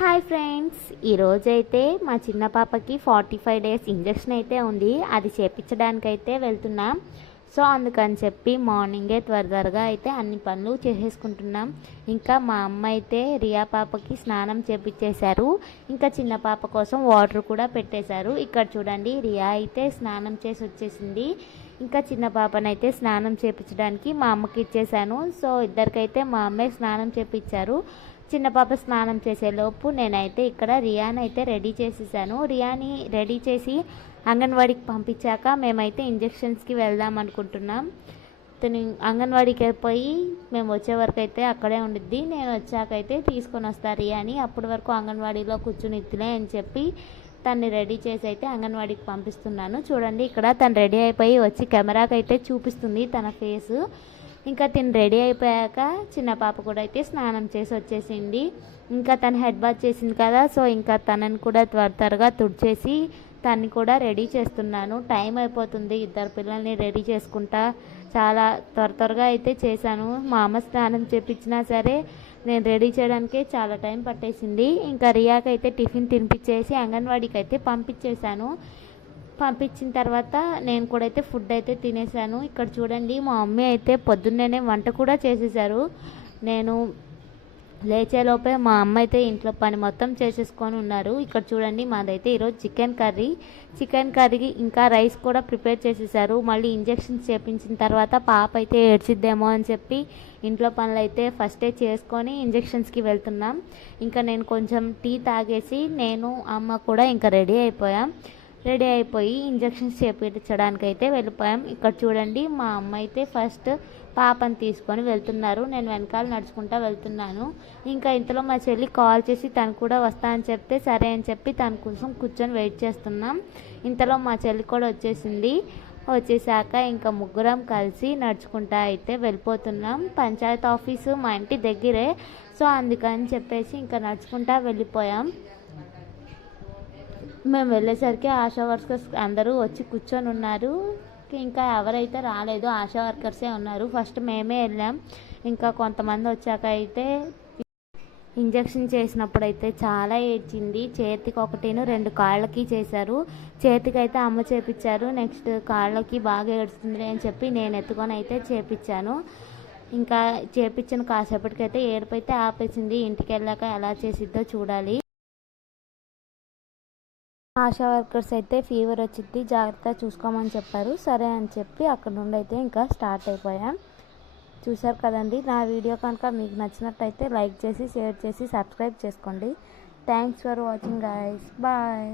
Hi friends, ఈరోజైతే మా చిన్న పాపకి 45 డేస్ ఇంజెక్షన్ అయితే ఉంది. అది చేపించడానికైతే వెళ్తున్నాం. సో అందుకని చెప్పి మార్నింగే త్వరగా అయితే అన్ని పనులు చేసేసుకుంటున్నాం. ఇంకా మా అమ్మ అయితే రియా పాపకి స్నానం చేపించేశారు. ఇంకా చిన్న పాప కోసం వాటర్ కూడా పెట్టేశారు. ఇక్కడ చూడండి, రియా అయితే స్నానం చేసి వచ్చేసింది. ఇంకా చిన్న పాపనైతే స్నానం చేపించడానికి మా అమ్మకి ఇచ్చేసాను. సో ఇద్దరికైతే మా అమ్మే స్నానం చేపించారు. చిన్న పాప స్నానం చేసేలోపు నేనైతే ఇక్కడ రియాని అయితే రెడీ చేసేసాను. రియాని రెడీ చేసి అంగన్వాడీకి పంపించాక మేమైతే ఇంజెక్షన్స్కి వెళ్దాం అనుకుంటున్నాం. తను అంగన్వాడీకి వెళ్ళిపోయి మేము వచ్చే వరకు అయితే అక్కడే ఉండిద్ది. నేను వచ్చాకైతే తీసుకొని వస్తా రియాని. అప్పటి వరకు అంగన్వాడీలో కూర్చుని ఇద్దులే అని చెప్పి తన్ని రెడీ చేసి అయితే అంగన్వాడీకి పంపిస్తున్నాను. చూడండి, ఇక్కడ తను రెడీ అయిపోయి వచ్చి కెమెరాకి అయితే చూపిస్తుంది తన ఫేసు. ఇంకా తిని రెడీ అయిపోయాక చిన్న పాప కూడా అయితే స్నానం చేసి వచ్చేసింది. ఇంకా తను హెడ్ బాత్ చేసింది కదా, సో ఇంకా తనని కూడా త్వరగా తుడిచేసి తన్ని కూడా రెడీ చేస్తున్నాను. టైం అయిపోతుంది, ఇద్దరు పిల్లల్ని రెడీ చేసుకుంటా చాలా త్వరగా అయితే చేశాను. మా అమ్మ స్నానం చేపించినా సరే నేను రెడీ చేయడానికే చాలా టైం పట్టేసింది. ఇంకా రియాకైతే టిఫిన్ తినిపించేసి అంగన్వాడీకి అయితే పంపించేశాను. పంపించిన తర్వాత నేను కూడా అయితే ఫుడ్ అయితే తినేసాను. ఇక్కడ చూడండి, మా మమ్మీ అయితే పొద్దున్నే వంట కూడా చేసేసారు. నేను లేచేలోపే మా అమ్మ అయితే ఇంట్లో పని మొత్తం చేసేసుకొని ఉన్నారు. ఇక్కడ చూడండి, మాదైతే ఈరోజు చికెన్ కర్రీ ఇంకా రైస్ కూడా ప్రిపేర్ చేసేసారు. మళ్ళీ ఇంజెక్షన్స్ చేపించిన తర్వాత పాప అయితే ఏడ్చిద్దేమో అని చెప్పి ఇంట్లో పనులు అయితే ఫస్టే చేసుకొని ఇంజెక్షన్స్కి వెళ్తున్నాం. ఇంకా నేను కొంచెం టీ తాగేసి నేను అమ్మ కూడా ఇంకా రెడీ అయిపోయి ఇంజెక్షన్స్ చేయించడానికి అయితే వెళ్ళిపోయాం. ఇక్కడ చూడండి, మా అమ్మ అయితే ఫస్ట్ పాపని తీసుకొని వెళ్తున్నారు. నేను వెనకాల నడుచుకుంటూ వెళ్తున్నాను. ఇంకా ఇంతలో మా చెల్లి కాల్ చేసి తను కూడా వస్తా అని చెప్తే సరే అని చెప్పి తన కోసం కూర్చొని వెయిట్ చేస్తున్నాం. ఇంతలో మా చెల్లి కూడా వచ్చేసింది. వచ్చేసాక ఇంకా ముగ్గురం కలిసి నడుచుకుంటా అయితే వెళ్ళిపోతున్నాం. పంచాయత్ ఆఫీసు మా ఇంటి దగ్గరే, సో అందుకని చెప్పేసి ఇంకా నడుచుకుంటా వెళ్ళిపోయాం. మేము వెళ్ళేసరికి ఆశా వర్కర్స్ అందరూ వచ్చి కూర్చొని ఉన్నారు. ఇంకా ఎవరైతే రాలేదు, ఆశా వర్కర్సే ఉన్నారు. ఫస్ట్ మేమే వెళ్ళాం. ఇంకా కొంతమంది వచ్చాక అయితే ఇంజెక్షన్ చేసినప్పుడు అయితే చాలా ఏడ్చింది. చేతికి 1 2 కాళ్ళకి చేశారు. చేతికి అయితే అమ్మ చేపించారు. నెక్స్ట్ కాళ్ళకి బాగా ఏడుస్తుంది అని చెప్పి నేను ఎత్తుకొని అయితే చేపించాను. ఇంకా చేపించిన కాసేపటికైతే ఏడుపైతే ఆపేసింది. ఇంటికి వెళ్ళాక ఎలా చేసిద్దో చూడాలి. ఆశా వర్కర్స్ అయితే ఫీవర్ వచ్చింది, జాగ్రత్త చూసుకోమని చెప్పారు. సరే అని చెప్పి అక్కడ నుండి అయితే ఇంకా స్టార్ట్ అయిపోయాం. చూసారు కదండి, నా వీడియో కనుక మీకు నచ్చినట్టయితే లైక్ చేసి షేర్ చేసి సబ్స్క్రైబ్ చేసుకోండి. Thanks for watching guys, bye.